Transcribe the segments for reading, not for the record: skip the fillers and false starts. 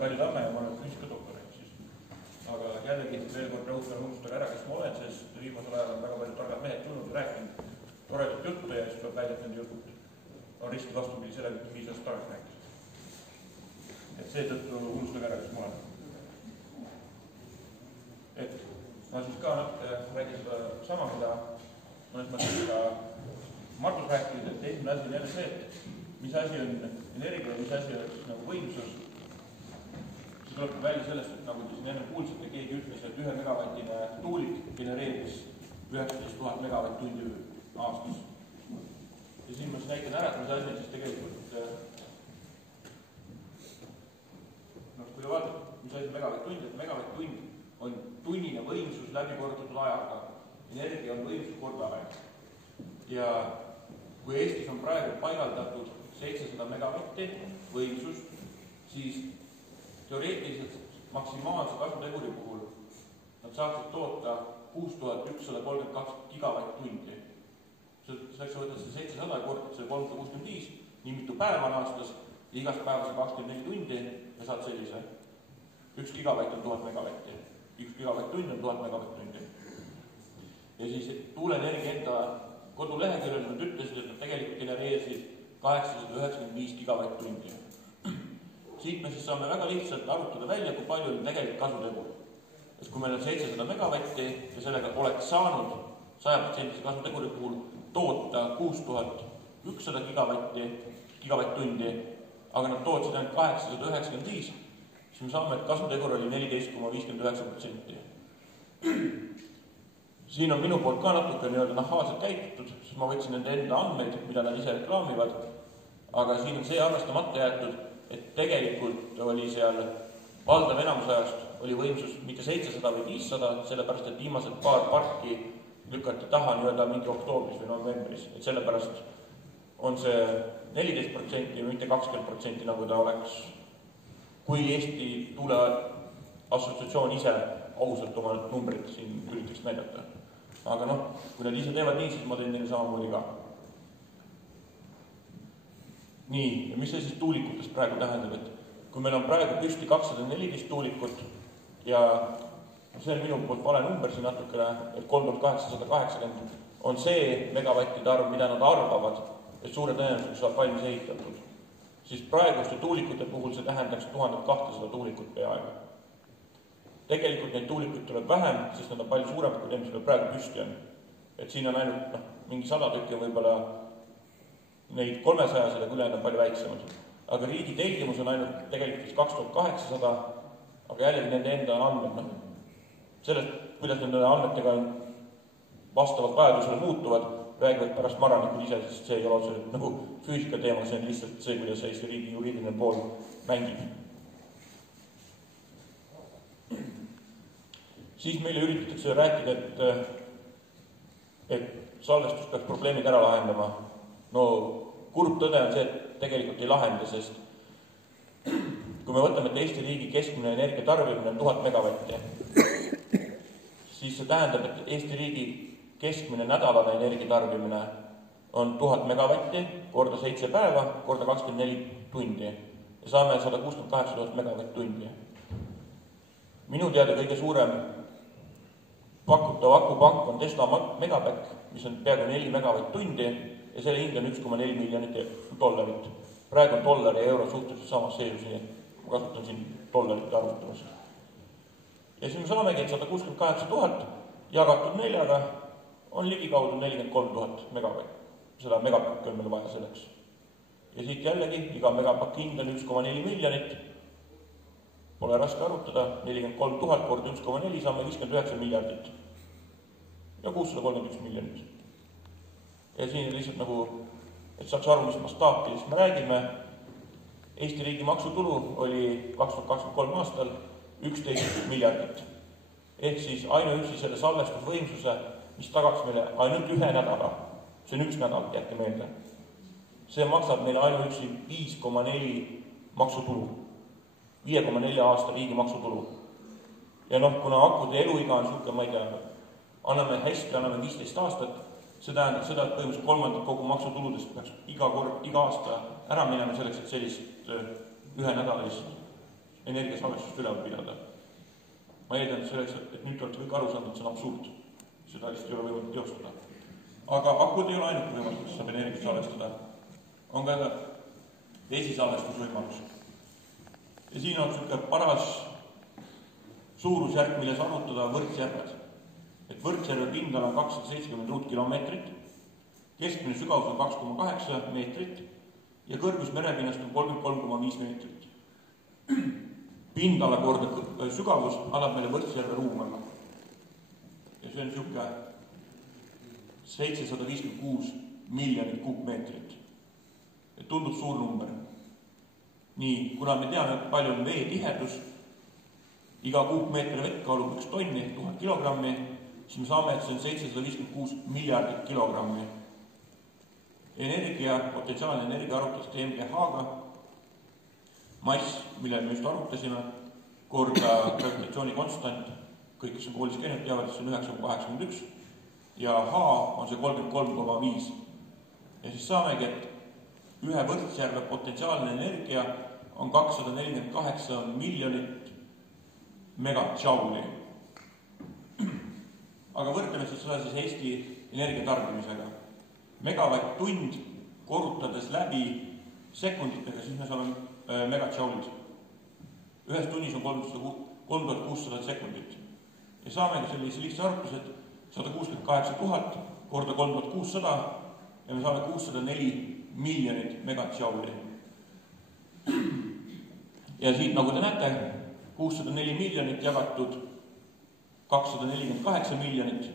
Kalju Tamme ja ma olen füüsikadoktorant siis. Aga jällegi veel kord rõhutan unustada ära, kes ma olen, sest viimasel ajal on väga palju targad mehed tulnud ja rääkinud toredat juttu ja siis tuleb välja, et nende jutud on risti vastupidi sellega, mis 5 aastat tagasi rääkis. Et seetõttu unustage ära, kes ma olen. Et ma siis ka natuke räägin seda sama, mida mõnes mõttes ka Margus rääkis, et esimene asi on jälle see, et mis asi on energia, mis asi on siis nagu võimsus. Siis tuleb välja sellest, et nagu te siin enne kuulsite, keegi ütles, et 1 megavatine tuulik genereeris 19 000 megavatt-tundi aastas. Ja siin ma siis näitan ära, et mis asi on siis tegelikult, kui te vaatate, mis asi on megavatt-tund, et megavatt-tund on tunnine võimsus läbi kordatud ajaga. Energia on võimsus korda aeg. Ja kui Eestis on praegu paigaldatud 700 megavatti võimsus, siis teoreetiliselt maksimaalse kasvuteguri puhul nad saaksid toota 6132 gigavatt-tundi. Selleks võtad see 700 korda, see 365, nii mitu päeva on aastas, ja igas päevas 24 tundi ja saad sellise. 1 gigavatt on 1000 megavatti. 1 gigavatt-tund on 1000 megavatt-tundi. Ja siis tuuleenergia enda koduleheküljel nad ütlesid, et nad tegelikult genereerisid 895 gigavatt-tundi. Siit me siis saame väga lihtsalt arutada välja, kui palju on tegelikult kasutegur. Et kui meil on 700 megavatti ja sellega oleks saanud 100% kasuteguri puhul toota 6100 gigavatt-tundi, aga nad tootsid ainult 895, siis me saame, et kasutegur oli 14,59%. Siin on minu poolt ka natuke nahaalselt käitutud, siis ma võtsin nende enda andmeid, mida nad ise reklaamivad, aga siin on see arvestamata jäetud, et tegelikult oli seal valdav enamus ajast oli võimsus mitte 700 või 500, sellepärast et viimased paar parki lükati taha mingi oktoobris või novembris, et sellepärast on see 14% ja mitte 20% nagu ta oleks, kui Eesti tuuleassotsiatsioon ise ausalt oma numbrid siin üritaks näidata. Aga kui nad ise teevad nii, siis ma teen neile samamoodi ka. Nii, ja mis see siis tuulikutest praegu tähendab, et kui meil on praegu püsti 214 tuulikut ja see on minu poolt vale number siin natukene, et 3880 on see megavattide arv, mida nad arvavad, et suure tõenäosusega saab valmis ehitatud. Siis praeguste tuulikute puhul see tähendaks 1200 tuulikut peaaegu. Tegelikult neid tuulikuid tuleb vähem, sest nad on palju suuremad kui need, mis meil praegu püsti on. Et siin on ainult mingi 100 tükki võib-olla neid 300 ja ülejäänud on palju väiksemad. Aga riigi tellimus on ainult tegelikult 2800, aga jällegi nende enda andmed. Sellest, kuidas nende andmetega vastavalt vajadusele muutuvad, räägivad pärast maranikud ise, sest see ei ole otseselt nagu füüsika teema, see on lihtsalt see, kuidas Eesti riigi juriidiline pool mängib. Siis meile üritatakse rääkida, et salvestus peaks probleemid ära lahendama. No kurb tõde on see, et tegelikult ei lahenda, sest kui me võtame, et Eesti riigi keskmine energia tarbimine on 1000 megavatti, siis see tähendab, et Eesti riigi keskmine nädalane energia tarbimine on 1000 megavatti korda 7 päeva, korda 24 tundi ja saame 168 000 megavatt-tundi. Minu teada kõige suurem pakutav akupank on Tesla Megapack, mis on peaaegu 4 megavatt-tundi ja selle hind on 1,4 miljonit dollarit. Praegu on dollari ja euro suhteliselt samas seisus, nii et ma kasutan siin dollarit arvutamas. Ja siis me saamegi, et 168 000 jagatud 4 on ligikaudu 43 000 megavatt. Seda megapakki on meil vaja selleks. Ja siit jällegi iga megapakki hind on 1,4 miljonit. Pole raske arutada, 43 000 korda 1,4 saame 59 miljardit ja 631 miljonit. Ja siin lihtsalt nagu, et saaks aru, mis mastaapidest me räägime, Eesti riigi maksutulu oli 2023 aastal 11 miljardit. Ehk siis ainuüksi selle salvestusvõimsuse, mis tagaks meile ainult 1 nädala, see on 1 nädal, jätke meelde, see maksab meile ainuüksi 5,4 maksutulu. 5,4 aasta riigi maksutulu. Ja kuna akude eluiga on suhke, ma ei tea, anname 15 aastat, see tähendab seda, et põhimõtteliselt kolmandat kogu maksutuludest peaks iga aasta ära minema selleks, et sellist 1 nädalist energiasalvestust üleval pidada. Ma eeldan selleks, et nüüd olete kõik aru saanud, et see on absurd. Seda lihtsalt ei ole võimalik teostada. Aga akud ei ole ainuke võimalus, kus saab energiat salvestada. On ka vesisalvestusvõimalus. Ja siin on selline paras suurusjärk, milles arvutada Võrtsjärved. Et Võrtsjärve pindala on 270 ruutkilomeetrit, keskmine sügavus on 2,8 meetrit ja kõrgus merepinnast on 33,5 meetrit. Pindala korda sügavus annab meile Võrtsjärve ruumalla. Ja see on selline 756 miljonit kuupmeetrit. Et tundub suur number. Nii, kuna me teame, palju on vee tihedus, iga kuupmeetri vett kaalub 1 tonni, 1000 kilogrammi, siis me saame, et see on 756 miljardit kilogrammi. Potentsiaalne energia arvutust MGH-ga, mass, mille me just arutasime, korda gravitatsiooni konstant, kõik, kes on koolis käinud, teavad, et see on 9,81 ja H on see 33,5. Ja siis saamegi, et ühe Võrtsjärve potentsiaalne energia on 248 miljonit megatšauli. Aga võrdleme siis seda Eesti energiatarbimisega. Megavatt-tund korrutades läbi sekunditega, siis me saame megatšaulid. Ühes tunnis on 3600 sekundit. Ja saamegi sellise lihtsa arvutus, et 168 000 korda 3600 ja me saame 604 miljonit megatšauli. Ja siit, nagu te näete, 604 miljonit jagatud 248 miljonit.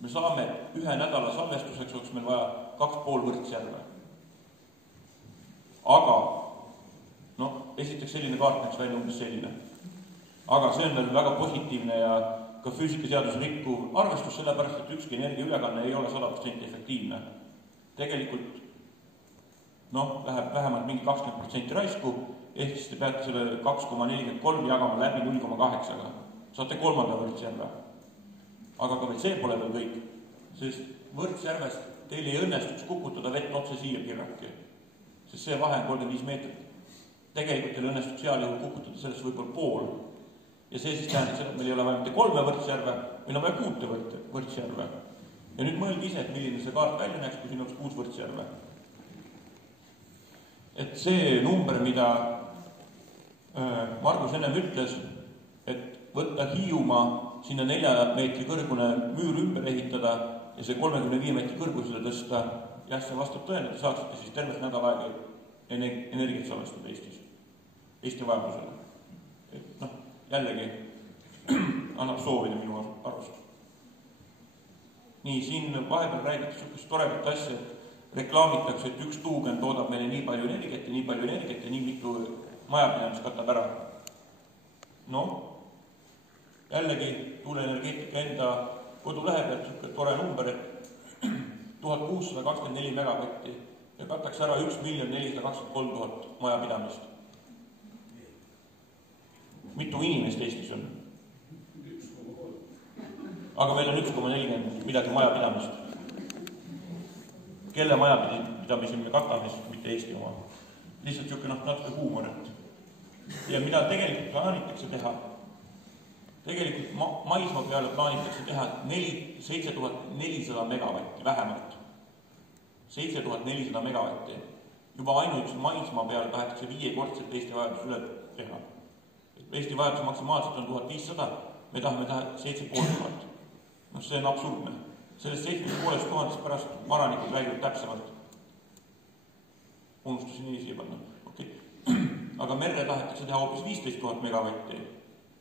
Me saame ühe nädala salvestuseks, oleks meil vaja 2,5 Võrtsjärve. Aga, esiteks selline kaart näeks välja umbes selline. Aga see on veel väga positiivne ja ka füüsikaseaduse rikkuv arvestus, sellepärast, et ükski energiaülekanne ei ole 100% efektiivne. Tegelikult, läheb vähemalt mingi 20% raisku, ehk siis te peate selle 2,43 jagama läbi 0,8-ga. Saate 3. Võrtsjärve. Aga ka veel see pole veel kõik, sest Võrtsjärvest teil ei õnnestuks kukutada vett otse siia kirjaki, sest see vahe on 35 meetrit. Tegelikult teil õnnestuks heal juhul kukutada sellest võib-olla pool. Ja see siis tähendab seda, et meil ei ole vaja mitte 3 Võrtsjärve, meil on vaja 6 Võrtsjärve. Ja nüüd mõelge ise, et milline see kaart välja näeks, kui siin oleks 6 Võrtsjärve. Et see number, mida Margus ennem ütles, et võtta Hiiumaa sinna 4 meetri kõrgune müür ümber ehitada ja see 35 meetri kõrgusele tõsta, jah, see vastab tõele, et saaksite siis tervet nädal aega energiat salvestada Eestis, Eesti vajadusele. Et jällegi annab soovida minu arvust. Nii, siin vahepeal räägiti sellist toredat asja, et reklaamitakse, et üks tuugen toodab meile nii palju energiat ja nii mitu majapidamist katab ära. Jällegi tuuleenergeetika enda kodulehe pealt selline tore number, et 1624 megavatti ja kataks ära 1 423 000 majapidamist. Mitu inimest Eestis on? Aga meil on 1,40 midagi majapidamist. Kelle majapidamisi me katame, mitte Eesti oma. Lihtsalt selline natuke huumorit. Ja mida tegelikult plaanitakse teha? Tegelikult maismaa peale plaanitakse teha 7400 megavatti vähemalt. 7400 megavatti. Juba ainuüksi maismaa peale tahetakse 5-kordselt Eesti vajadus üle teha. Eesti vajadus maksimaalselt on 1500, me tahame teha 7500. See on absurdne. Sellest 7500 pärast maranikud räägivad täpsemalt. Unustasin nii siia panna. Okay. Aga merre tahetakse teha hoopis 15 000 megavatti.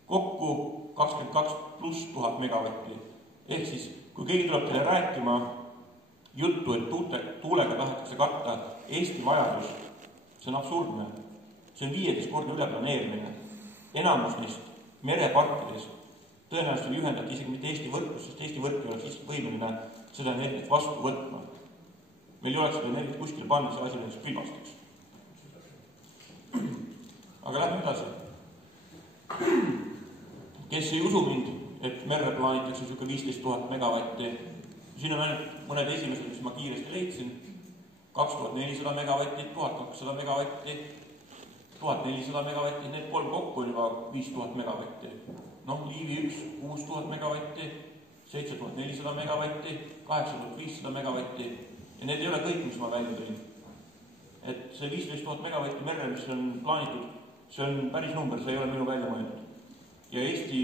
Kokku 22 pluss 1000 megavatti. Ehk siis, kui keegi tuleb teile rääkima juttu, et tuulega tahetakse katta Eesti vajadus, see on absurdne. See on 15-kordne üleplaneerimine. Enamus neist mereparkides tõenäoliselt ei ühendati isegi mitte Eesti võrkus, sest Eesti võrk ei oleks lihtsalt võimeline seda energiat vastu võtma. Meil ei oleks seda energiat kuskile panna, see asi näiteks pilbastaks. Aga lähme edasi. Kes ei usu mind, et merre plaanitakse 15 000 megavatti, siin on ainult mõned esimesed, mis ma kiiresti leidsin. 2400 megavatti, 1200 megavatti, 1400 megavatti, need 3 kokku on juba 5000 megavatti. Noh, Liivi 1 6000 megavatti, 7400 megavatti, 8500 megavatti ja need ei ole kõik, mis ma välja tõin. Et see 15 000 megavatti merre, mis on plaanitud, see on päris number, see ei ole minu välja mõeldud. Ja Eesti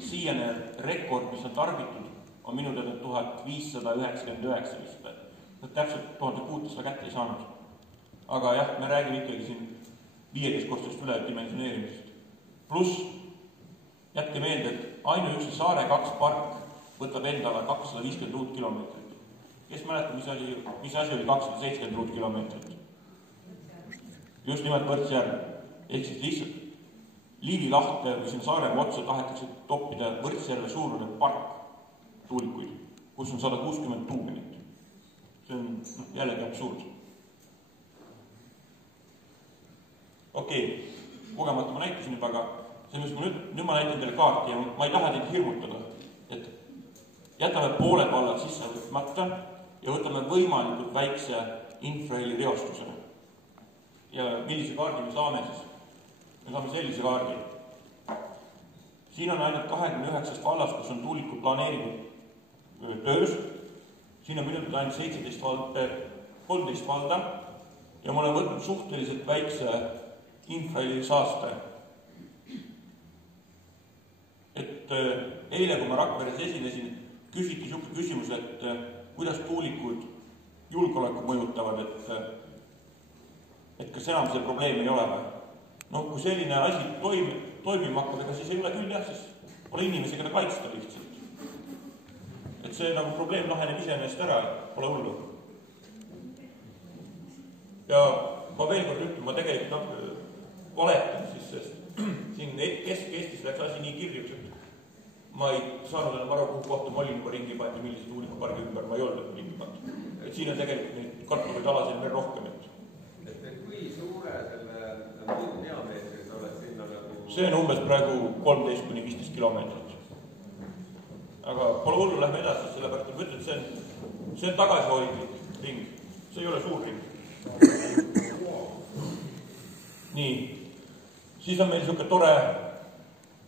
siiani rekord, mis on tarbitud, on minu teada 1599 vist. Täpselt 1600 kätte ei saanud. Aga jah, me räägime ikkagi siin 15-kordsest üledimensioneerimisest. Pluss, jätke meelde, et ainuüksi Saare 2 park võtab endale 250 ruutkilomeetrit. Kes mäletab, mis asi oli 270 ruutkilomeetrit? Just nimelt Võrtsjärv. Ehk siis lihtsalt Liivi lahte või siin Saaremaa otsa tahetakse toppida Võrtsjärve suurune park tuulikuid, kus on 160 tuugenit. See on jällegi absurd. Okei, kogemata ma näitasin juba, aga nüüd ma näitan teile kaarti ja ma ei taha teid hirmutada, et jätame pooled vallad sisse võtmata ja võtame võimalikult väikse infraheli reostuse. Ja millise kaardi me saame siis? Me saame sellise kaardi. Siin on ainult 29 vallas, kus on tuulikud planeeritud töös. Siin on minult ainult 13 valda ja ma olen võtnud suhteliselt väikse infraheli saaste. Et eile, kui ma Rakveres esinesin, küsiti niisugune küsimus, et kuidas tuulikud julgeoleku mõjutavad, et kas enam see probleem ei ole või? No kui selline asi toimima hakkab, ega siis ei ole küll jah, siis pole inimesi, keda kaitsta lihtsalt. Et see nagu probleem laheneb iseenesest ära, pole hullu. Ja ma veel kord ütlen, ma tegelikult valetan siis, sest siin Kesk-Eestis läks asi nii kirjuks, et ma ei saanud enam aru, kuhu kohta Mollingu ringi pandi, millise tuulikupargi ümber ma ei olnud ringi pandi. Et siin on tegelikult neid kartuvaid alasid veel rohkem. Et kui suure selle diameetris oled sinna nagu... See on umbes praegu 13-15 kilomeetrit. Aga pole hullu, lähme edasi, sellepärast et mõtled, see on tagasihoidlik ring. See ei ole suur ring. Nii. Siis on meil niisugune tore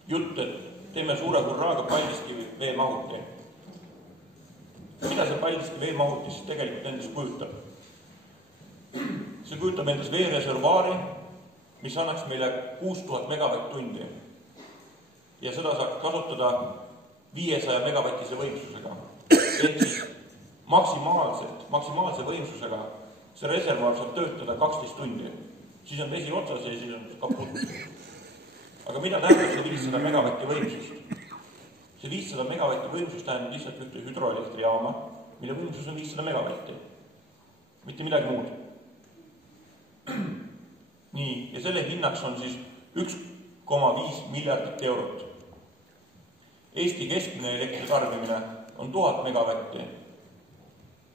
jutt, et teeme suure hurraaga Paldiski veemahuti. Mida see Paldiski veemahuti siis tegelikult endast kujutab? See kujutab endast veereservaari, mis annaks meile 6000 megavatt-tundi. Ja seda saab kasutada 500 megavatise võimsusega. Ehk siis maksimaalse võimsusega see reservaar saab töötada 12 tundi. Siis on vesi otsas ja siis on kaput. Aga mida tähendab see 500 megavatti võimsust? See 500 megavatti võimsust tähendab lihtsalt ühte hüdroelektrijaama, mille võimsus on 500 megavatti. Mitte midagi muud. Nii, ja selle hinnaks on siis 1,5 miljardit eurot. Eesti keskmine elektritarbimine on 1000 megavatti.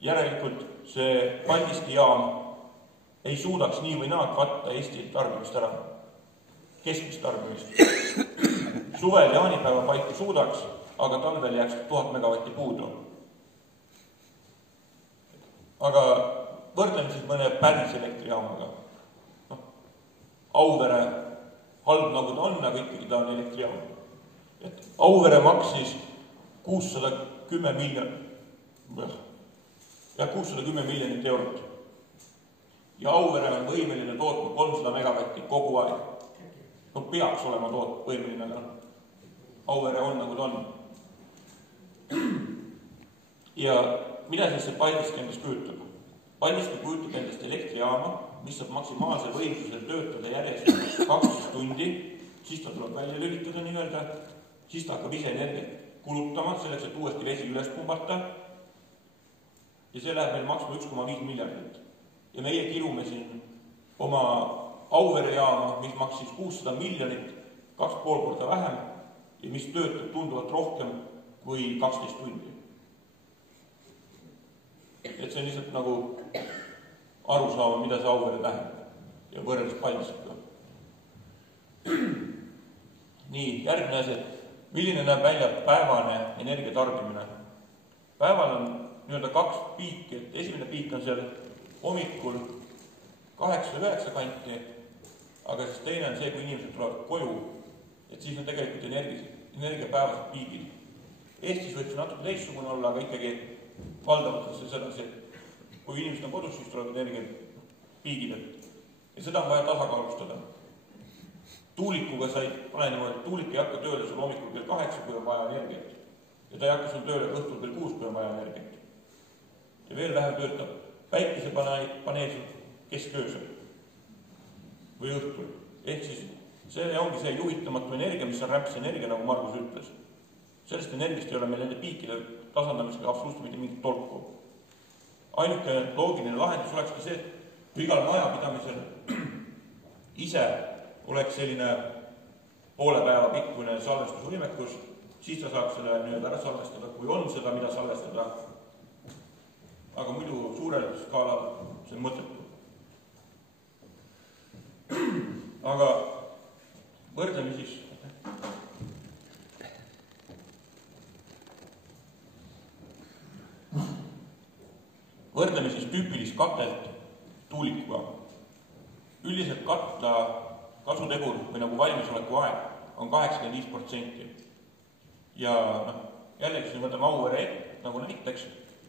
Järelikult see Paldiski jaam ei suudaks nii või naa katta Eesti tarbimist ära. Keskmist tarbimist. Suvel jaanipäeva paiku suudaks, aga talvel jääks 1000 megavatti puudu. Aga võrdleme siis mõne päris elektrijaamaga. Auvere halb nagu ta on, aga ikkagi ta on elektrijaam. Auvere maksis 610 miljonit eurot. Ja Auvere on võimeline tootma 300 megavatti kogu aeg. No peaks olema võimeline, aga Auvere on nagu ta on. Ja mida siis see Paldiski endast kujutab? Paldiski kujutab endast elektrijaama, mis saab maksimaalse võimsusel töötada järjest 12 tundi, siis ta tuleb välja lülitada nii-öelda, siis ta hakkab ise energiat kulutama, selleks, et uuesti vesi üles pumbata. Ja see läheb meil maksma 1,5 miljardit. Ja meie kirume siin oma Auvere jaama, mis maksis 600 miljonit, 2,5 korda vähem ja mis töötab tunduvalt rohkem kui 12 tundi. Et see on lihtsalt nagu aru saama, mida see Auvere tähendab ja võrreldes Paldiskiga. Nii, järgmine asi, milline näeb välja päevane energiatarbimine? Päeval on nii-öelda 2 piiki, et esimene piik on seal hommikul 8-9 kanti aga siis teine on see, kui inimesed tulevad koju, et siis on tegelikult energiapäevased piigid. Eestis võib see natuke teistsugune olla, aga ikkagi valdavalt on see sedasi, et kui inimesed on kodus, siis tulevad energiapiigid. Ja seda on vaja tasakaalustada. Tuulikuga sa ei pane niimoodi, et tuulik ei hakka tööle sul hommikul kell 8, kui on vaja energiat. Ja ta ei hakka sul tööle õhtul kell 6, kui on vaja energiat. Ja veel vähem töötab päikesepaneel kesköösel või õhtul. Ehk siis see ongi see juhitamatu energia, mis on rämpsenergia, nagu Margus ütles. Sellest energiast ei ole meil nende piikide tasandamisega absoluutselt mitte mingit tolku. Ainuke loogiline lahendus oleks ka see, et igal majapidamisel ise oleks selline poole päeva pikkune salvestusvõimekus, siis ta saaks selle nüüd ära salvestada, kui on seda, mida salvestada. Aga muidu suurel skaalal see on mõttetu. Aga võrdleme siis tüüpilist katelt tuulikuga. Üldiselt katla kasutegur või nagu valmisoleku aeg on 85%. Ja jällegi siin võtame Auvere nagu näiteks,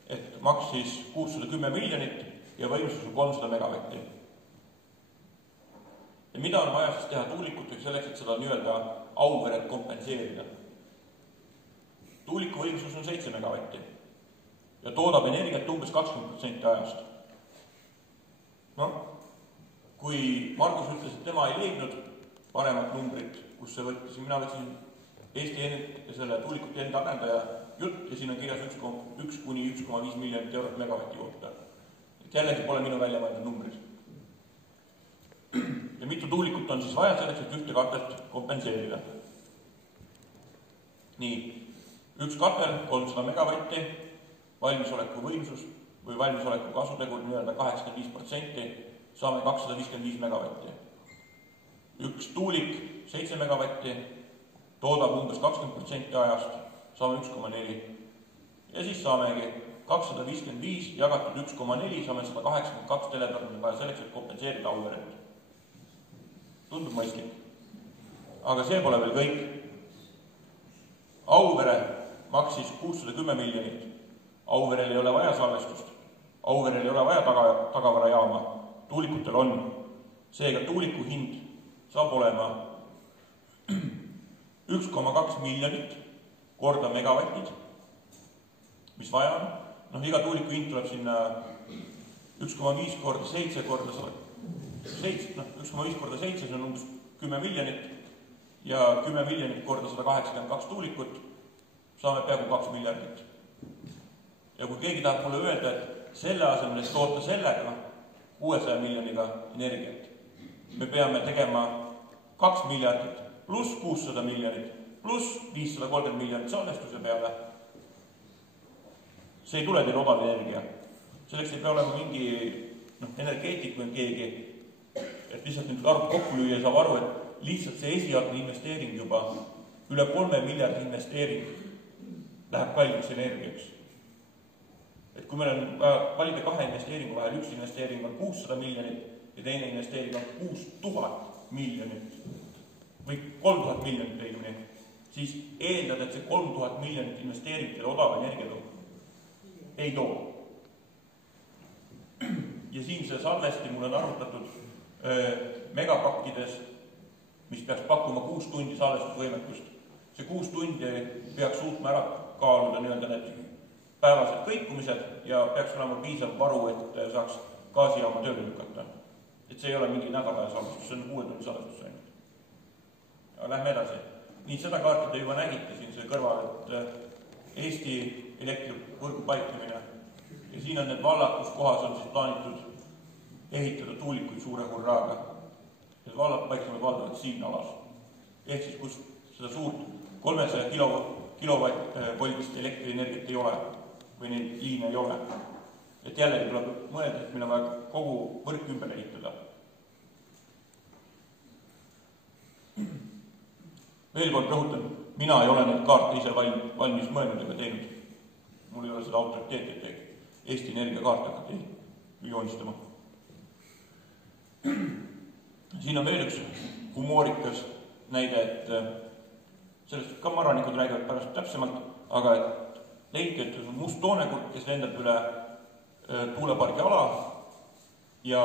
et maksis 610 miljonit ja võimsus on 300 megavatti. Ja mida on vaja siis teha tuulikuteks selleks, et seda nii-öelda Auveret kompenseerida? Tuuliku võimsus on 7 megavatti ja toodab energiat umbes 20% ajast. Kui Margus ütles, et tema ei leidnud paremat numbrit, kus see võttis, mina võtsin Eesti selle tuulikute enda arendaja jutt ja siin on kirjas 1–1,5 miljonit eurot megavati kohta. Et jällegi pole minu välja mõeldud numbrid. Ja mitu tuulikut on siis vaja selleks, et ühte katelt kompenseerida? Nii, üks katel 300 megavatti, valmisoleku võimsus või valmisoleku kasutegur nii-öelda 85%, saame 255 megavatti. Üks tuulik 7 megavatti, toodab umbes 20% ajast, saame 1,4. Ja siis saamegi 255 jagatud 1,4, saame 182 teletorni vaja selleks, et kompenseerida Auveret. Tundub mõistlik. Aga see pole veel kõik. Auvere maksis 610 miljonit. Auverel ei ole vaja salvestust. Auverel ei ole vaja tagavarajaama. Tuulikutel on. Seega tuuliku hind saab olema 1,2 miljonit korda megavatid, mis vaja on. Iga tuuliku hind tuleb sinna 1,5 korda 7 korda 1,5 korda 7, see on umbes 10 miljonit ja 10 miljonit korda 182 tuulikut saame peaaegu 2 miljardit. Ja kui keegi tahab mulle öelda, et selle asemel, et toota sellega 600 miljoniga energiat, me peame tegema 2 miljardit pluss 600 miljonit pluss 530 miljonit salvestuse peale. See ei tule teil odav energia. Selleks ei pea olema mingi energeetik või keegi, et lihtsalt nüüd arv kokku lüüa saab aru, et lihtsalt see esialgne investeering juba üle 3 miljardi investeering läheb kalliks energiaks. Et kui meil on valida 2 investeeringu vahel, üks investeering on 600 miljonit ja teine investeering on 6000 miljonit või 3000 miljonit õigemini, siis eeldad, et see 3000 miljonit investeering teile odava energia ei too. Ja siin see salvesti mul on arvutatud megapakkides, mis peaks pakkuma 6 tundi salvestusvõimekust. See 6 tundi peaks suutma ära kaaluda nii-öelda need päevased kõikumised ja peaks olema piisav varu, et saaks gaasijaama tööle lükata. Et see ei ole mingi nädala salvestus, see on 6 tunni salvestus ainult. Ja lähme edasi. Nii, seda kaarti te juba nägite siin see kõrval, et Eesti elektrivõrgu paiknemine. Ja siin on need vallad, kus kohas on siis plaanitud ehitada tuulikuid suure hurraaga. Need vallad paiknevad valdavalt siin alas. Ehk siis, kus seda suurt 300 kilovoltist elektrienergiat ei ole või neid liine ei ole. Et jällegi tuleb mõelda, et meil on vaja kogu võrk ümber ehitada. Veel kord rõhutan, mina ei ole neid kaarte ise valmis mõelnud ega teinud. Mul ei ole seda autoriteeti, et Eesti Energia kaarte hakati joonistama. Siin on veel üks humoorikas näide, et sellest ka maranikud räägivad pärast täpsemalt, aga et leidki, et on must toonekurk, kes lendab üle tuulepargi ala ja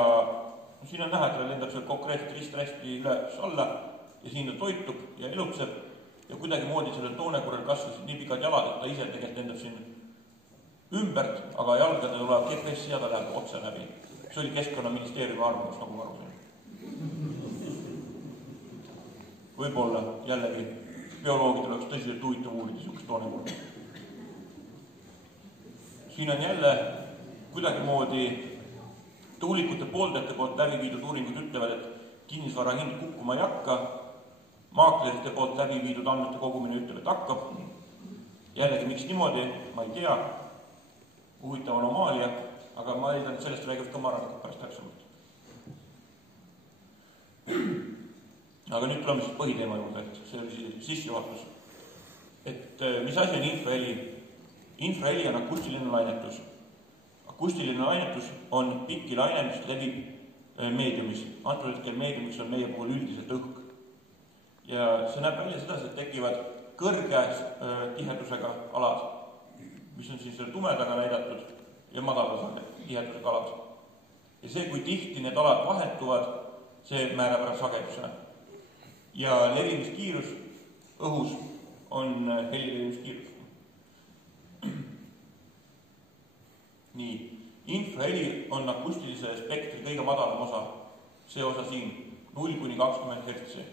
siin on näha, et ta lendab seal konkreetselt rist-rästi üles alla ja siin ta toitub ja elutseb ja kuidagi moodi sellel toonekurrel kasvasid nii pikad jalad, et ta ise tegelikult lendab siin ümbert, aga jalgade tuleb GPS ja ta läheb otse läbi. See oli Keskkonnaministeeriumi arvamus, nagu ma aru sain. Võib-olla jällegi bioloogidel oleks tõsiselt huvitav uurida sihukest toonekurga. Siin on jälle kuidagi moodi tuulikute pooldajate poolt läbi viidud uuringud ütlevad, et kinnisvara hind kukkuma ei hakka, maaklerite poolt läbi viidud andmete kogumine ütleb, et hakkab. Jällegi, miks niimoodi, ma ei tea, huvitav anomaalia, aga ma eeldan, et sellest räägivad ka maranikud pärast täpsemalt. Aga nüüd tuleme siis põhiteema juurde, et see oli sissejuhatus. Et mis asi on infraheli? Infraheli on akustiline lainetus. Akustiline lainetus on pikki laine, mis levib meediumis. Antud hetkel meediumiks on meie puhul üldiselt õhk. Ja see näeb välja sedasi, et tekivad kõrge tihedusega alad, mis on siis selle tumedaga näidatud ja madala tihedusega alad. Ja see, kui tihti need alad vahetuvad, see määrab ära sageduse. Ja levimiskiirus õhus on heli levimiskiirus. Nii, infraheli on akustilise spektri kõige madalam osa, see osa siin, 0–20 Hz.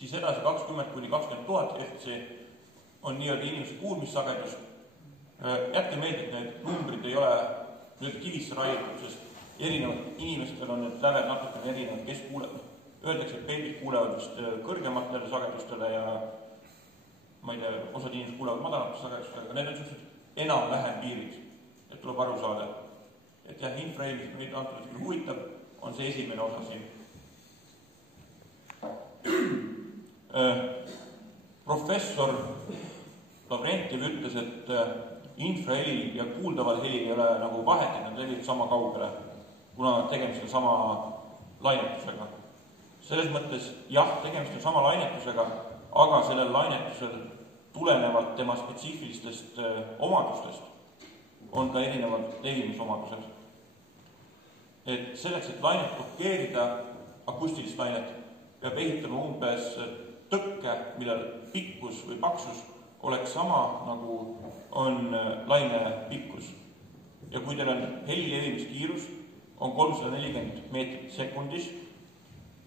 Siis edasi 20–20 000 Hz on nii-öelda inimese kuulmissagedus. Jätke meeldib, need numbrid ei ole nüüd kivisse raiutud, sest erinevad inimestel on need läved natukene erinevad, kes kuulevad. Öeldakse, et beebid kuulevad vist kõrgematele sagedustele ja ma ei tea, osad inimesed kuulevad madalatele sagedustele, aga need on sellised enam-vähem piirid, et tuleb aru saada. Et jah, infraheli, mis meid antud huvitab, on see esimene osa siin. Professor Lavrentjev ütles, et infraheli ja kuuldaval heli ei ole nagu vahet, et nad levivad sama kaugele, kuna tegemist on sama lainetusega. Selles mõttes, jah, tegemist on sama lainetusega, aga sellel lainetusel tulenevalt tema spetsiifilistest omadustest on ka erinevad levimisomadused. Et selleks, et lainet blokeerida, akustilist lainet, peab ehitama umbes tõkke, millel pikkus või paksus oleks sama, nagu on laine pikkus. Ja kui teil on heli levimiskiirus, on 340 meetrit sekundis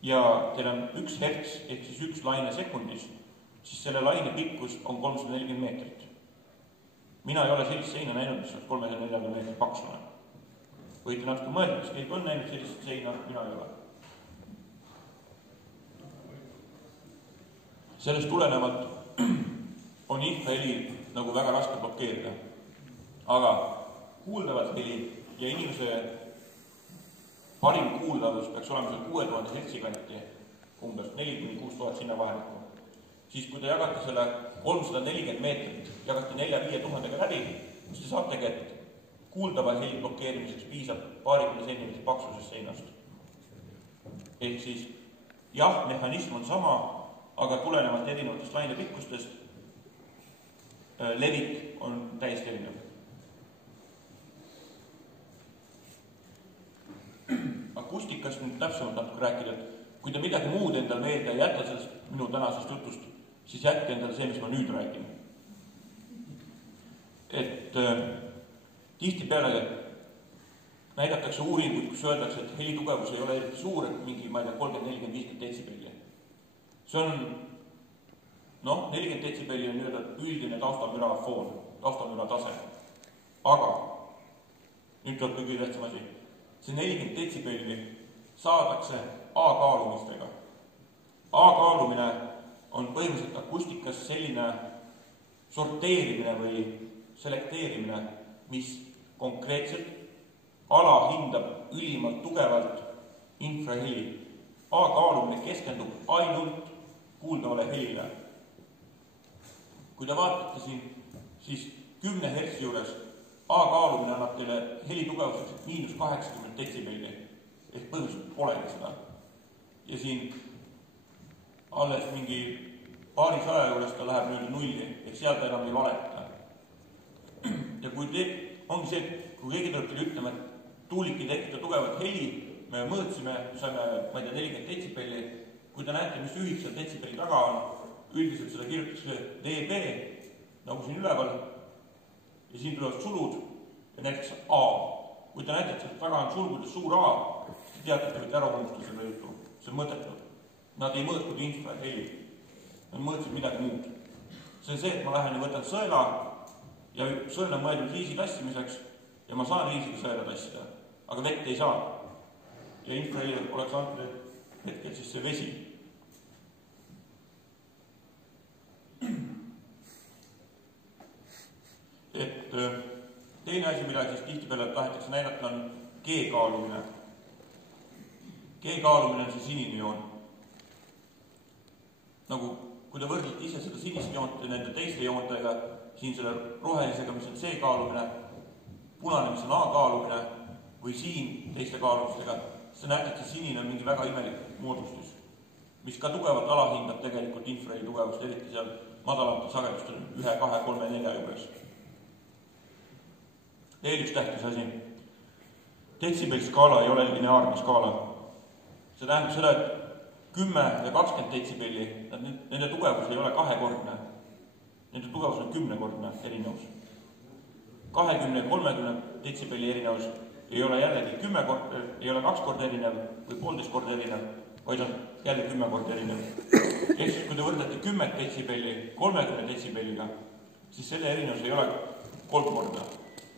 ja teil on 1 hertz ehk siis 1 laine sekundis, siis selle laine pikkus on 340 meetrit. Mina ei ole sellist seina näinud, mis on 340 meetrit paksune. Võite natuke mõelda, kas keegi on näinud sellist seina, mina ei ole. Sellest tulenevalt on infraheli nagu väga raske blokeerida. Aga kuuldavat heli ja inimese parim kuuldavus peaks olema seal 6000 Hz kanti, umbes 4–6000 sinna vahelikku. Siis kui te jagate selle 340 meetrit, jagate 4–5 tuhandega läbi, siis te saategi, et kuuldava heli blokeerimiseks piisab 20 sentimeetrit paksusest seinast. Ehk siis, jah, mehhanism on sama, aga tulenevalt erinevatest lainepikkustest levik on täiesti erinev. Akustikast nüüd täpsemalt natuke rääkida, et kui te midagi muud endal meelde ei jäta sellest minu tänasest jutust, siis jätke endale see, mis ma nüüd räägin. Et tihtipeale näidatakse uuringuid, kus öeldakse, et helitugevus ei ole eriti suur, et mingi, ma ei tea, 30–40–50 detsibelli. See on, 40 detsibelli on üldine taustamüra foon, taustamüra tase. Aga, nüüd tuleb kõige tähtsam asi, see 40 detsibelli saadakse A-kaalumistega. A-kaalumine on põhimõtteliselt akustikas selline sorteerimine või selekteerimine, mis konkreetselt alahindab ülimalt tugevalt infraheli. A-kaalumine keskendub ainult kuuldavale helile. Kui te vaatate siin, siis 10 Hz juures A-kaalumine annab teile heli tugevuseks -80 detsibelli, ehk põhimõtteliselt polegi seda. ja siin alles mingi paari saja juures ta läheb nüüd nulli, ehk seal ta enam ei valeta. Ja ongi see, kui keegi tuleb teile ütlema, et tuulik ei tekita tugevat heli, me mõõtsime, saime, ma ei tea, 40 detsibelli, kui te näete, mis ühik seal detsibelli taga on, üldiselt seda kirjutatakse dB, nagu siin üleval, ja siin tulevad sulud ja näiteks A. Kui te näete, et seal taga on sulgudes suur A, siis teate, et te võite ära unustada selle jutu. See on mõttetu. Nad ei mõõtnud infraheli. Nad mõõtsid midagi muud. See on see, et ma lähen ja võtan sõela ja sõel on mõeldud riisi tassimiseks ja ma saan riisiga sõela tassida, aga vett ei saa. Ja infraheli oleks antud hetkel siis see vesi. Et teine asi, mida siis tihtipeale tahetakse näidata, on G-kaalumine. G-kaalumine on see sinine joon. Nagu, kui te võrdlete ise seda sinist joont ja nende teiste joontega, siin selle rohelisega, mis on C-kaalumine, punane, mis on A-kaalumine, või siin teiste kaalumistega, siis näete, et see sinine on mingi väga imelik moodustus, mis ka tugevalt alahindab tegelikult infraheli tugevust, eriti seal madalamatel sagedustel 1, 2, 3, 4 juures. Veel üks tähtis asi. Detsibelskaala ei ole lineaarne skaala. See tähendab seda, et 10 ja 20 detsibelli, nende tugevus ei ole kahekordne. Nende tugevus on 10-kordne erinevus. 20 ja 30 detsibelli erinevus ei ole jällegi 10 korda, ei ole 2 korda erinev või 1,5 korda erinev, vaid on jälle 10 korda erinev. Ehk siis, kui te võrdlete 10 detsibelli 30 detsibelliga, siis selle erinevus ei ole 3 korda.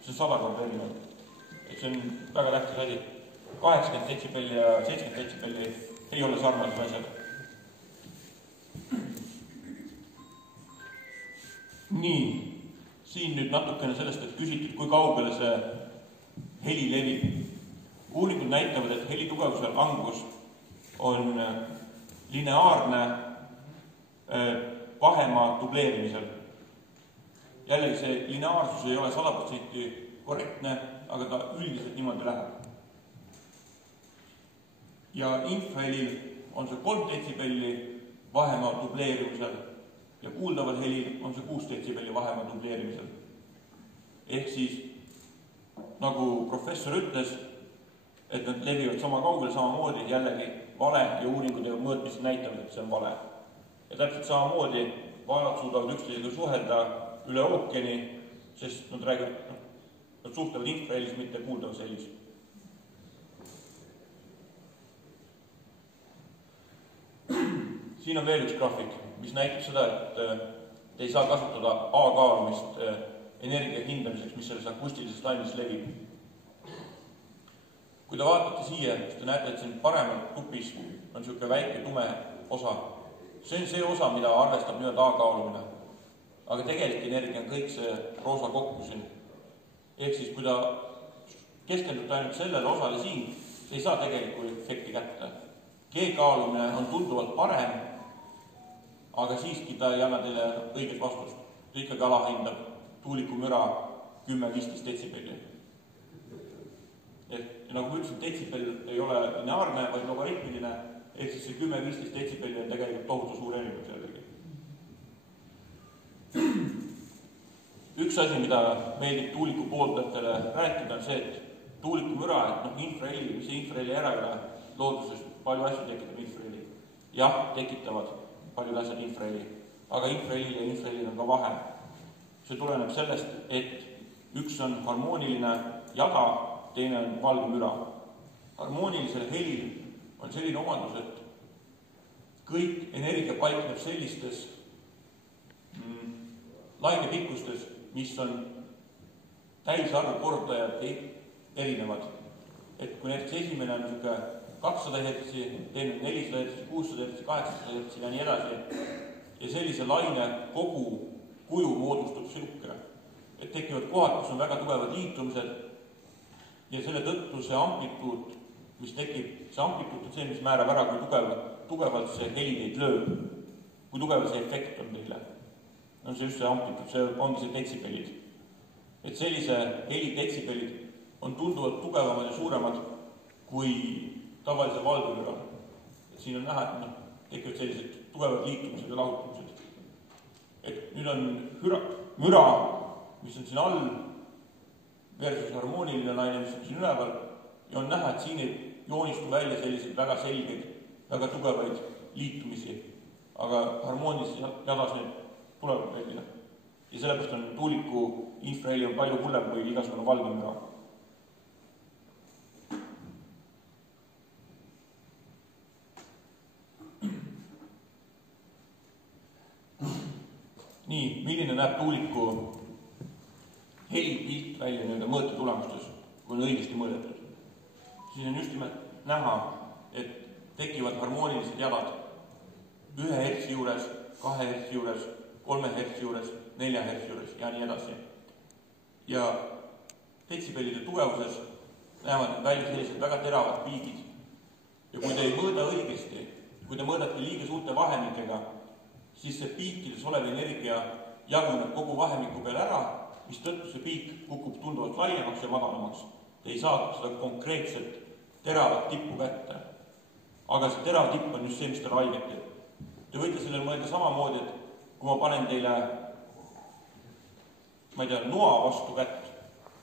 See on 100 korda erinev. Et see on väga tähtis asi. 80 detsibelli ja 70 detsibelli ei ole sarnased asjad. Nii, siin nüüd natukene sellest, et küsitud, kui kaugele see heli levib. Uuringud näitavad, et heli tugevuse langus on lineaarne vahemaa dubleerimisel. Jällegi see lineaarsus ei ole 100% korrektne, aga ta üldiselt niimoodi läheb. Ja infrahelil on see 3 detsibelli vahemaa dubleerimisel ja kuuldaval helil on see 6 detsibelli vahemaa dubleerimisel. Ehk siis, nagu professor ütles, et nad levivad sama kaugele samamoodi, jällegi vale ja uuringud ja mõõtmised näitavad, et see on vale. Ja täpselt samamoodi valad suudavad üksteisega suhelda üle ookeani, sest nad suhtlevad infrahelis, mitte kuuldavas helis. Siin on veel üks graafik, mis näitab seda, et te ei saa kasutada A-kaalumist energia hindamiseks, mis selles akustilises lainis levib. Kui te vaatate siia, siis te näete, et siin paremal tupis on niisugune väike tume osa. See on see osa, mida arvestab nüüd A-kaalumine. Aga tegelik energia on kõik see roosa kokku siin. Ehk siis, kui ta keskendub ainult sellele osale siin, see ei saa tegelikku efekti kätte. G-kaalumine on tunduvalt parem, aga siiski ta ei anna teile õiget vastust. Ta ikkagi alahindab tuuliku müra 10-15 detsibelli. Et nagu ma ütlesin, detsibell ei ole lineaarne, vaid logaritmiline, ehk siis see 10-15 detsibelli on tegelikult tohutu suur erinevus jällegi. Üks asi, mida meeldib tuuliku pooldajatele rääkida, on see, et tuuliku müra, et infraheli, mis see infraheli ära üle looduses, palju asju tekitab infraheli. Jah, tekitavad paljud asjad infraheli, aga infrahelil ja infrahelil on ka vahe. See tuleneb sellest, et üks on harmooniline jada, teine on valge müra. Harmoonilisel helil on selline omadus, et kõik energia paikneb sellistes lainepikkustes, mis on täisarv kordajad erinevad. Et kui näiteks esimene on 200 hertsi, teine 400 hertsi, 600 hertsi, 800 hertsi ja nii edasi. Ja sellise laine kogu kuju moodustub selline, et tekivad kohad, kus on väga tugevad liitumised ja selle tõttu see amplituud, mis tekib, see amplituud on see, mis määrab ära, kui tugevalt see heli teid lööb, kui tugev see efekt on teile. On see just see amplituud, see ongi see detsibellid. Et sellise heli detsibellid on tunduvalt tugevamad ja suuremad kui tavalise valgumüra. siin on näha, et tekivad sellised tugevad liitumised ja lahutamised. Et nüüd on müra, mis on siin all, versus harmooniline laine, mis on siin üleval, ja on näha, et siin ei joonistu välja selliseid väga selgeid, väga tugevaid liitumisi, aga harmoonilises jadas need tulevad välja. Ja sellepärast on tuuliku infraheli on palju hullem kui igasugune valge müra. Nii, milline näeb tuuliku helipilt välja nii-öelda mõõte tulemustes, kui on õigesti mõõdetud. Siis on just nimelt näha, et tekivad harmoonilised jadad 1 hertsi juures, 2 hertsi juures, 3 hertsi juures, 4 hertsi juures ja nii edasi. Ja detsibellide tugevuses näevad välja sellised väga teravad piigid. Ja kui te ei mõõda õigesti, kui te mõõdate liiga suurte vahemikega, siis see piikides olev energia jaguneb kogu vahemiku peale ära, mis tõttu see piik kukub tunduvalt laiemaks ja madalamaks. Te ei saa seda konkreetset teravat tippu kätte. Aga see terav tipp on just see, mis teile haiget teeb. Te võite sellele mõelda samamoodi, et kui ma panen teile, ma ei tea, noa vastu kätt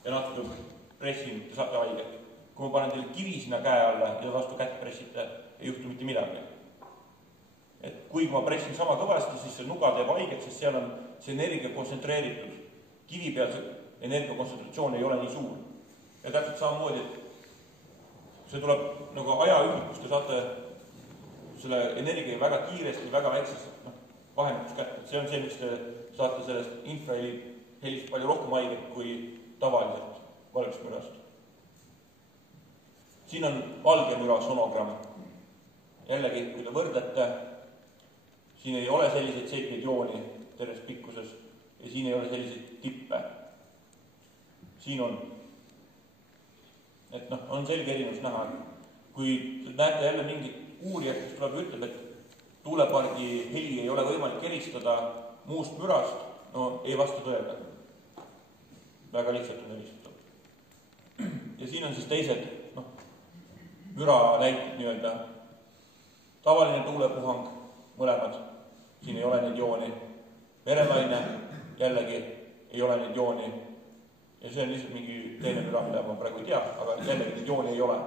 ja natuke pressin, te saate haiget. Kui ma panen teile kivi sinna käe alla ja vastu kätt pressite, ei juhtu mitte midagi. Et kui ma pressin sama kõvasti, siis see nuga teeb haiget, sest seal on see energia kontsentreeritud. Kivi peal see energia kontsentratsioon ei ole nii suur. Ja täpselt samamoodi, et see tuleb nagu ajaühikus, te saate selle energia väga kiiresti, väga väiksest vahemikus kätte. See on see, miks te saate sellest infrahelist palju rohkem haiget kui tavaliselt valgest mürast. Siin on valge müra sonogramm. Jällegi, kui te võrdlete, siin ei ole selliseid selgeid jooni terves pikkuses ja siin ei ole selliseid tippe. Siin on. Et on selge erinevus näha. Kui näete jälle mingit uurijat, kes tuleb ja ütleb, et tuulepargi heli ei ole võimalik eristada muust mürast, ei vasta tõele. Väga lihtsalt on eristatav. Ja siin on siis teised müra näited nii-öelda. Tavaline tuulepuhang, mõlemad. Siin ei ole neid jooni. Merelaine, jällegi ei ole neid jooni. Ja see on lihtsalt mingi teine müra, mida ma praegu ei tea, aga jällegi neid jooni ei ole.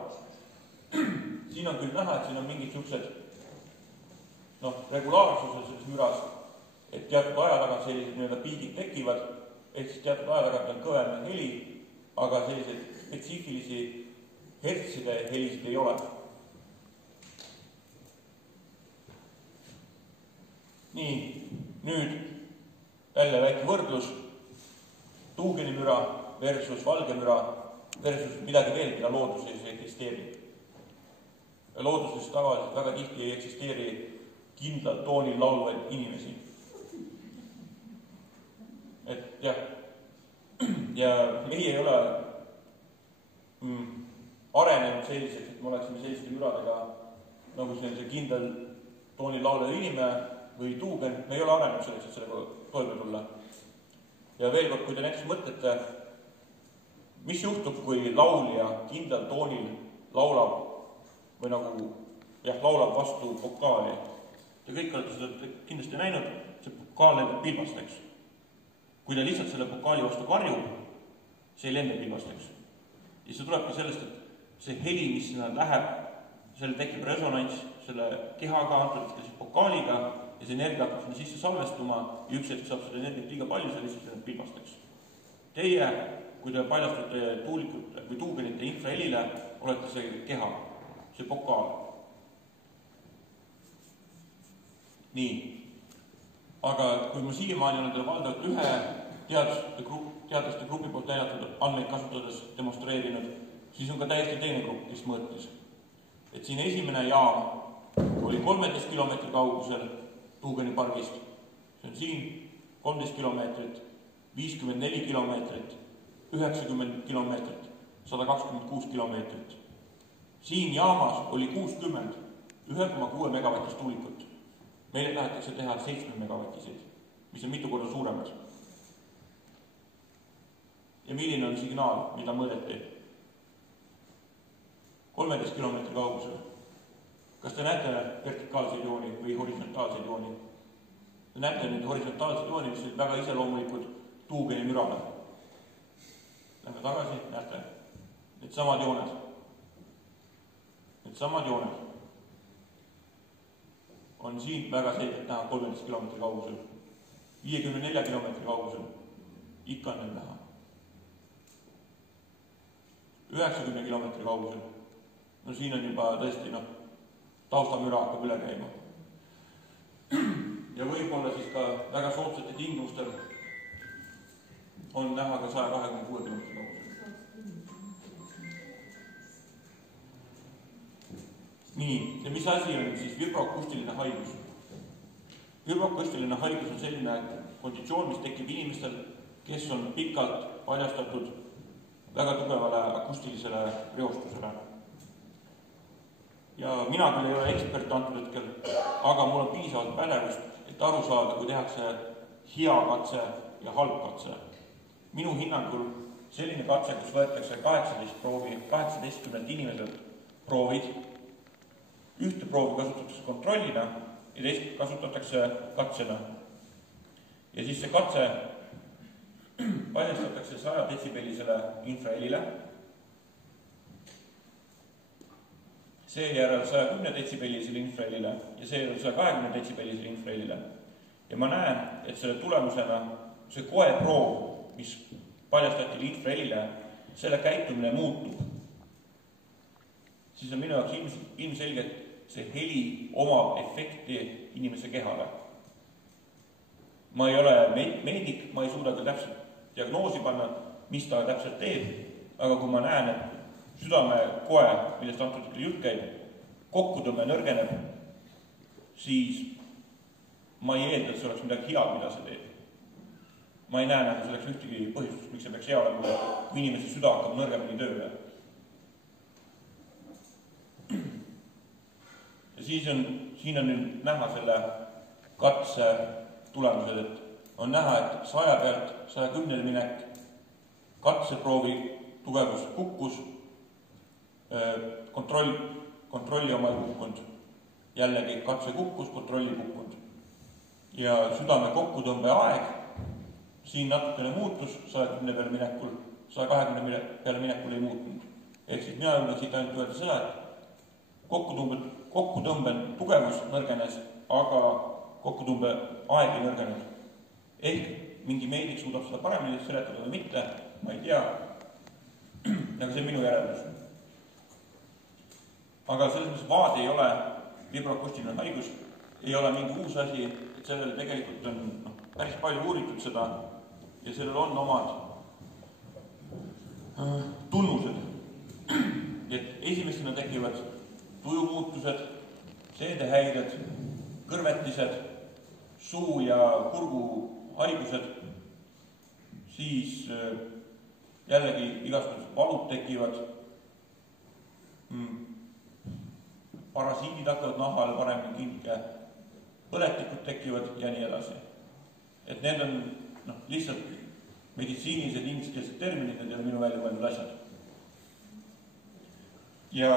Siin on küll näha, et siin on mingid siuksed regulaarsused selles müras, et teatud aja tagant sellised nii-öelda piigid tekivad, ehk siis teatud aja tagant on kõvem heli, aga selliseid spetsiifilisi hertside helisid ei ole. Nii, nüüd jälle väike võrdlus. Tuugenimüra versus valgemüra versus midagi veel, mida looduses ei eksisteeri. Looduses tavaliselt väga tihti ei eksisteeri kindlalt toonil laulvaid inimesi. Et jah, ja meie ei ole arenenud selliseks, et me oleksime selliste müradega nagu sellise kindlal toonil laulvaid inimene või tuugen, me ei ole arenenud selleks, et sellega toime tulla. Ja veel kord, kui te näiteks mõtlete, mis juhtub, kui laulja kindlal toonil laulab või laulab vastu vokaali. Te kõik olete seda kindlasti näinud, see vokaal lendab pilvasteks. Kui ta lihtsalt selle vokaali vastu karjub, see ei lenda pilvasteks. Ja see tulebki sellest, et see heli, mis sinna läheb, selle tekib resonants selle kehaga, antud siis vokaaliga, ja see energia hakkab sinna sisse salvestuma ja üks hetk saab seda energiat liiga palju, see lihtsalt lendab pilvasteks. Teie, kui te paljastute tuulikute või tuugenite infrahelile, olete see keha, see vokaal. Nii. Aga kui ma siiamaani olen teile valdavalt ühe teadlaste grupi poolt näidatud andmeid kasutades demonstreerinud, siis on ka täiesti teine grupp, kes mõõtis. Et siin esimene jaam oli 13 kilomeetri kaugusel tuugenipargist. See on siin 13 kilomeetrit, 54 kilomeetrit, 90 kilomeetrit, 126 kilomeetrit. Siin jaamas oli 60, 1,6 megavatist tuulikut. Meile tahetakse teha 7 megavatiseid, mis on mitu korda suuremad. Ja milline on signaal, mida mõõdeti? 13 kilomeetri kaugusel. kas te näete vertikaalseid jooni või horisontaalseid jooni? Te näete nüüd horisontaalseid jooni, mis olid väga iseloomulikud tuugenimürale. Lähme tagasi, näete, need samad jooned. Need samad jooned on siin väga selgelt näha 13 kilomeetri kaugusel, 54 kilomeetri kaugusel, ikka on need näha. 90 kilomeetri kaugusel, no siin on juba tõesti, taustamüra hakkab üle käima. Ja võib-olla siis ka väga soodsate tingimustel on näha ka 126 kilomeetri kaugusel. Nii, ja mis asi on siis vibroakustiline haigus? Vibroakustiline haigus on selline konditsioon, mis tekib inimestel, kes on pikalt paljastatud väga tugevale akustilisele reostusele. Ja mina küll ei ole ekspert antud hetkel, aga mul on piisavalt pädevust, et aru saada, kui tehakse hea katse ja halb katse. Minu hinnangul selline katse, kus võetakse 18 inimeselt proovid, ühte proovi kasutatakse kontrollina ja teist kasutatakse katsena. Ja siis see katse paljastatakse 100 detsibellisele infrahelile, seejärel 110 detsibellisele infrahelile ja seejärel 120 detsibellisele infrahelile. Ja ma näen, et selle tulemusena see koeproov, mis paljastati infrahelile, selle käitumine muutub. Siis on minu jaoks ilmselgelt see heli omab efekti inimese kehale. Ma ei ole meedik, ma ei suuda ka täpselt diagnoosi panna, mis ta täpselt teeb, aga kui ma näen, et südame koe, millest antud jutt käib, kokkutõmme nõrgeneb, siis ma ei eelda, et see oleks midagi head, mida see teeb. Ma ei näe selleks ühtegi põhjustust, miks see peaks hea olema, kui inimese süda hakkab nõrgemini tööle. Ja siin on nüüd näha selle katse tulemused, et on näha, et 100 pealt 110 minek, katseproovi tugevus kukkus, kontrolli oma ei kukkunud, jällegi katse kukkus, kontrolli kukkunud. Ja südame kokkutõmbe aeg, siin natukene muutus 110 peale minekul, 120 peale minekul ei muutunud. Ehk siis mina julgen siit ainult öelda seda, et kokkutõmbe tugevus nõrgenes, aga kokkutõmbe aeg ei nõrgenes. Ehk mingi meedik suudab seda paremini seletada või mitte, ma ei tea, aga see on minu järeldus. Aga selles mõttes vaade ei ole vibroakustiline haigus, ei ole mingi uus asi, et sellele tegelikult on päris palju uuritud seda ja sellel on omad tunnused. Et esimestena tekivad tujumuutused, seedehäired, kõrvetised, suu- ja kurguhaigused, siis jällegi igasugused valud tekivad, parasiidid hakkavad nahale paremini kinni, põletikud tekivad ja nii edasi. Et need on lihtsalt meditsiinilised ingliskeelsed terminid, need on minu välja mõeldud asjad. Ja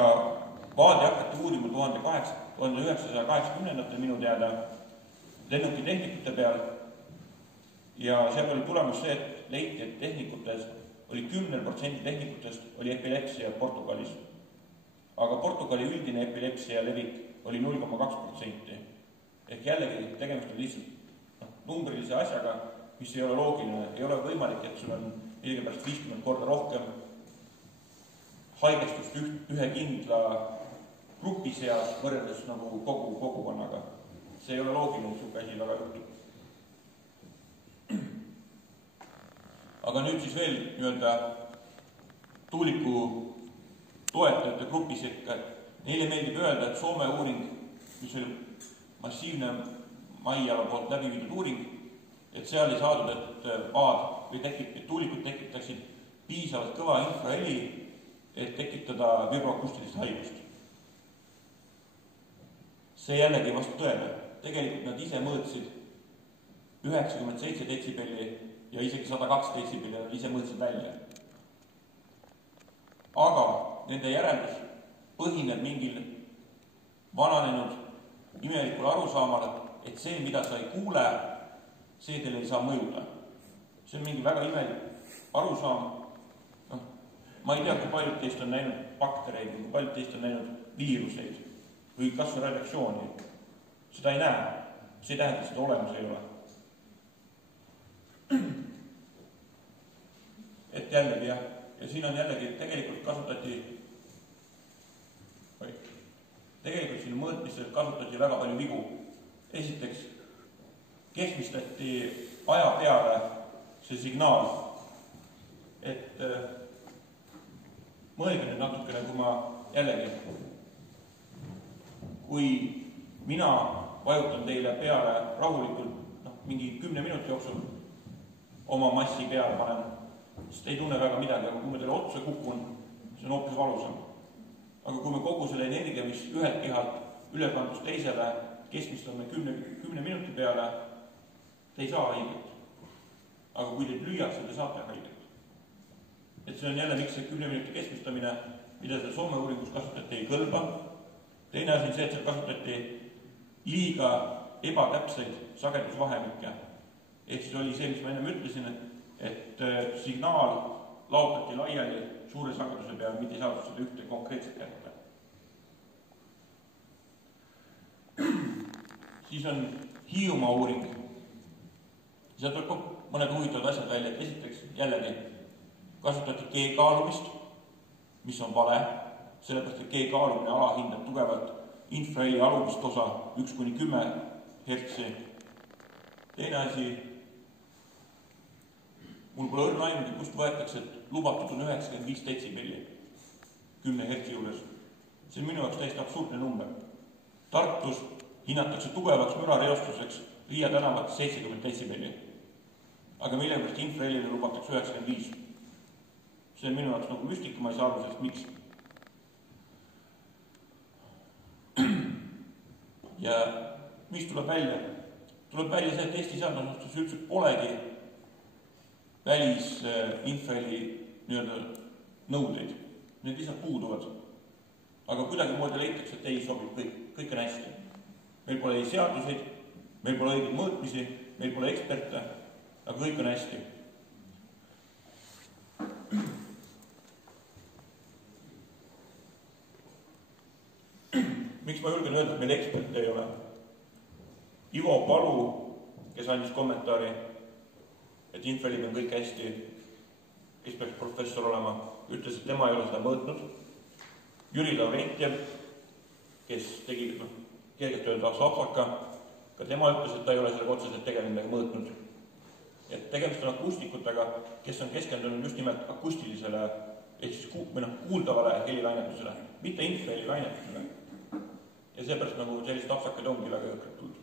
vaadi hakati uurima 1980 minu teada lennukitehnikute peal ja seal oli tulemus see, et leiti, et tehnikutes oli 10% tehnikutest oli epilepsia Portugalis. Aga Portugali üldine epilepsia levik oli 0,2%. Ehk jällegi tegemist on lihtsalt numbrilise asjaga, mis ei ole loogiline. Ei ole võimalik, et sul on ilgepärast 50 korda rohkem haigestust ühe kindla grupi seas võrreldes nagu kogu kogukonnaga. See ei ole loogiline, et suke asi väga juhtub. Aga nüüd siis veel nii-öelda tuuliku toetajate grupis, et neile meeldib öelda, et Soome uuring, mis oli massiivne Maijala poolt läbi viidud uuring, et seal ei saadud, et tuulikud tekitaksid piisavalt kõva infraheli, et tekitada vibroakustilist haigust. See jällegi vastu tõele. Tegelikult nad ise mõõtsid 97 detsibelli ja isegi 102 detsibelli nad ise mõõtsid välja. Aga nende järeldus põhineb mingil vananenud imelikul arusaamal, et see, mida sa ei kuule, see teil ei saa mõjuda. See on mingi väga imelik arusaam. Ma ei tea, kui paljud teist on näinud baktereid, kui paljud teist on näinud viiruseid või kas või radioaktsiooni. Seda ei näe. See ei tähenda, et seda olemas ei ole. Et jällegi jah, ja siin on jällegi, tegelikult siin mõõtmisel kasutati väga palju vigu. Esiteks, keskmistati aja peale see signaal, et mõelge nüüd natukene, kui mina vajutan teile peale rahulikult, mingi 10 minuti jooksul oma massi peale panen, sest ei tunne väga midagi, aga kui ma teile otsa kukun, see on hoopis valusam. Aga kui me kogu selle energia, mis ühelt kehalt ülekandus teisele, keskmistame 10 minuti peale, te ei saa haiget. Aga kui teid lüüakse, te saate haiget. Et see on jälle, miks see 10 minuti keskmistamine, mida seda Soome uuringus kasutati, ei kõlba. Teine asi on see, et seal kasutati liiga ebatäpseid sagedusvahemikke. Ehk siis oli see, mis ma enne ütlesin, et signaal laotati laiali suure sageduse peale, mitte ei saadud seda ühte konkreetset kätte. Siis on Hiiumaa uuring. Sealt tuleb mõned huvitavad asjad välja, et esiteks jällegi kasutati G-kaalumist, mis on vale, sellepärast, et G-kaalumine alahindab tugevalt infraheli alumist osa 1–10 hertsi. Teine asi, mul pole õrna aimugi, kust võetakse, et lubatud on 95 detsibelli 10 hertsi juures. See on minu jaoks täiesti absurdne number. Tartus hinnatakse tugevaks mürareostuseks Riia tänavat 70 detsibelli. Aga millegipärast infrahelile lubatakse 95. See on minu jaoks nagu müstika, ma ei saa aru sellest, miks. Ja mis tuleb välja? Tuleb välja see, et Eesti seadusandluses üldse polegi välisinfraheli nõudeid. Need lihtsalt puuduvad. Aga kuidagi moodi leitakse, et ei sobib kõik on hästi. Meil pole ei seaduseid, meil pole õigeid mõõtmisi, meil pole eksperte, aga kõik on hästi. Miks ma julgen öelda, et meil eksperte ei ole? Ivo Palu, kes andis kommentaari, et infraheliga on kõik hästi, kes peaks professor olema, ütles, et tema ei ole seda mõõtnud. Jüri Laurentjev, kes tegi kergelt öelda apsaka, ka tema ütles, et ta ei ole sellega otseselt tegelikult mõõtnud. Et tegemist on akustikutega, kes on keskendunud just nimelt akustilisele ehk siis kuuldavale helilainetusele, mitte infraheli lainetusele. Ja seepärast nagu sellised apsakad ongi väga jõkrad tulnud.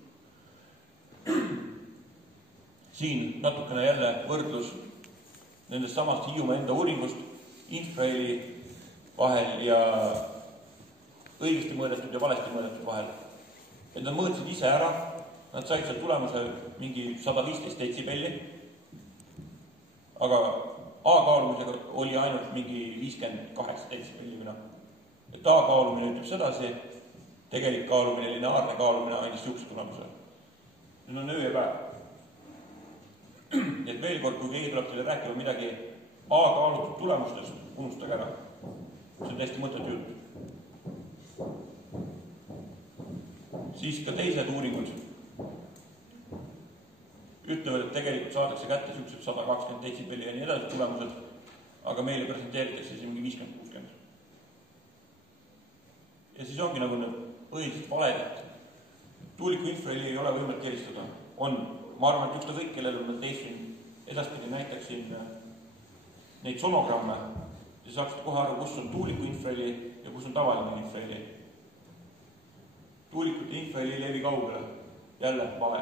Siin natukene jälle võrdlus nendest samast Hiiumaa enda uuringust infraheli vahel ja õigesti mõõdetud ja valesti mõõdetud vahel. Et nad mõõtsid ise ära, nad said seal tulemuse mingi 115 detsibelli, aga A-kaalumisega oli ainult mingi 58 detsibelli mina. Et A-kaalumine ütleb sedasi, tegelik kaalumine, lineaarne kaalumine andis sihukese tulemuse. Nüüd on öö ja päev. Et veel kord, kui keegi tuleb teile rääkima midagi A-kaalutud tulemustest, unustage ära. See on täiesti mõttetu jutt. Siis ka teised uuringud ütlevad, et tegelikult saadakse kätte sihukesed 120 detsibelli ja nii edasi tulemused, aga meile presenteeritakse siis mingi 50-60. Ja siis ongi nagu need põhilised valed, et tuuliku infraheli ei ole võimalik eristada. On, ma arvan, et ükskõik, kellel on teistin edaspidi näitaksin neid sonogramme ja saaksite kohe aru, kus on tuuliku infraheli ja kus on tavaline infraheli. Tuulikute infraheli ei levi kaugele, jälle vale.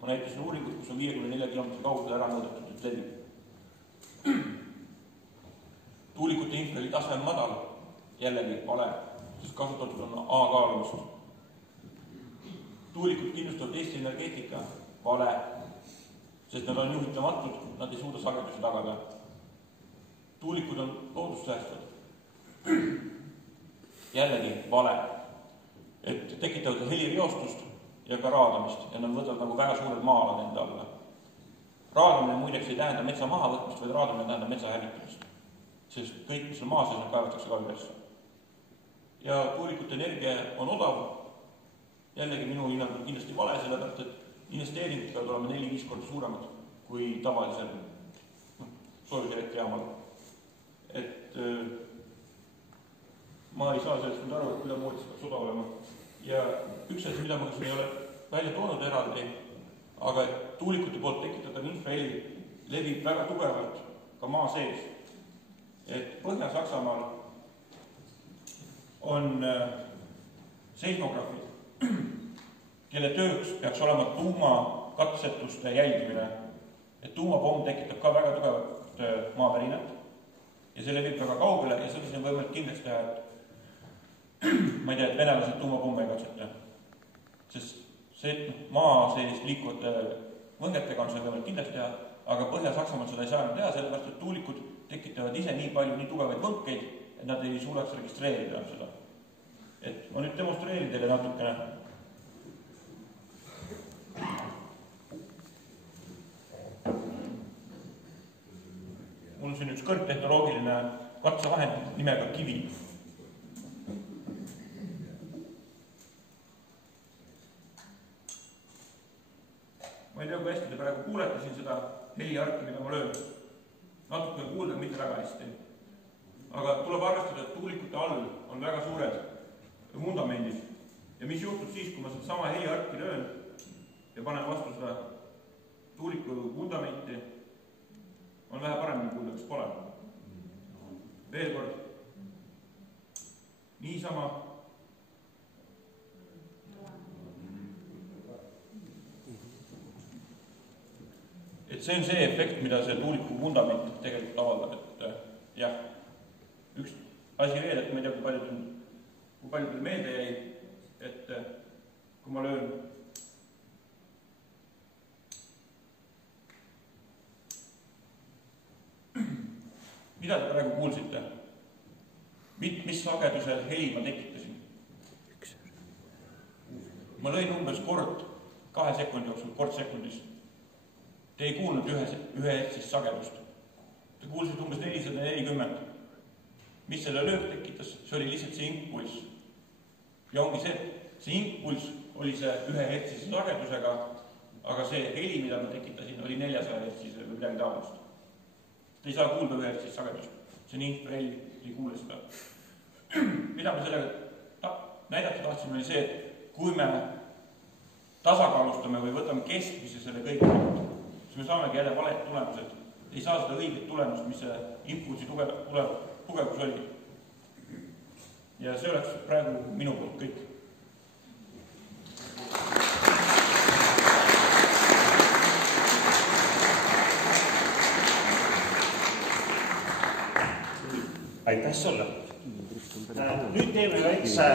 Ma näitasin uuringut, kus on 54 kilomeetri kaugele ära mõõdetud, et levib. Tuulikute infraheli tase on madal, jällegi vale, sest kasutatud on A-kaalumist. Tuulikud kindlustavad Eesti energeetika, vale, sest nad on juhitamatud, nad ei suuda sagedusi tagada. Tuulikud on loodussäästvad. Jällegi vale. et tekitavad helireostust ja ka raadamist ja nad võtavad nagu väga suured maa-alad enda alla. Raadamine muideks ei tähenda metsa mahavõtmist, vaid raadamine tähendab metsa hävitamist. Sest kõik, mis on maa sees, kaevatakse ka üles. Ja tuulikute energia on odav. Jällegi minu hinnangul kindlasti vale, sellepärast, et investeeringud peavad olema 4-5 korda suuremad kui tavalisel soojuselektrijaamal. Et ma ei saa sellest nüüd aru, et kuidamoodi see peaks odav olema. Ja üks asi, mida ma siin ei ole välja toonud eraldi, aga tuulikute poolt tekitatav infraheli levib väga tugevalt ka maa sees. Et Põhja-Saksamaal on seismograafid, kelle tööks peaks olema tuumakatsetuste jälgimine. Et tuumapomm tekitab ka väga tugevat maavärinat ja see levib väga kaugele ja selles on võimalik kindlasti teha, et ma ei tea, et venelased tuumapomme ei katseta. Sest see maa sellist liikuvate võngetega on see võimalik kindlasti teha, aga Põhja-Saksamaal seda ei saa teha, sellepärast, et tuulikud tekitavad ise nii palju nii tugevaid võnkeid, et nad ei suudaks registreerida seda. Et ma nüüd demonstreerin teile natukene. Mul on siin üks kõrgtehnoloogiline katsevahend nimega kivi. Ma ei tea, kui hästi te praegu kuulete siin seda heliarki, mida ma löön. Natuke kuulda, mitte väga hästi. Aga tuleb arvestada, et tuulikute all on väga suured vundamendid. Ja mis juhtub siis, kui ma seda sama heliarki löön ja panen vastu seda tuuliku vundamenti, on vähe paremini kuulda, kas pole. Veel kord. Niisama. Et see on see efekt, mida see tuuliku vundament tegelikult avaldab, et jah, üks asi veel, et ma ei tea, kui palju teil meelde jäi, et kui ma löön mida te praegu kuulsite? Mis sagedusel heli ma tekitasin? Ma lõin umbes kord 2 sekundi jooksul, kord sekundis. Te ei kuulnud ühe hertsist sagedust. Te kuulsite umbes 440. Mis selle löök tekitas? See oli lihtsalt see impulss. Ja ongi see impulss oli see 1 hertsise sagedusega, aga see heli, mida ma tekitasin, oli 400 hertsise või midagi taolist. Te ei saa kuulda 1 hertsist sagedust. See on infraheli, ei kuule seda. Mida me sellega näidata tahtsime, oli see, et kui me tasakaalustame või võtame keskmise selle kõige siis me saamegi jälle valed tulemused. Ei saa seda õiget tulemust, mis see impulsi tugevus oli. Ja see oleks praegu minu poolt kõik. Aitäh sulle. Nüüd teeme väikse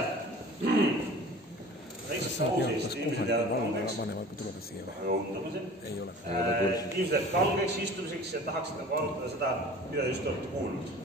pausis, ilmselt kangeks istumiseks ja tahaksid nagu arutada seda, mida just olete kuulnud.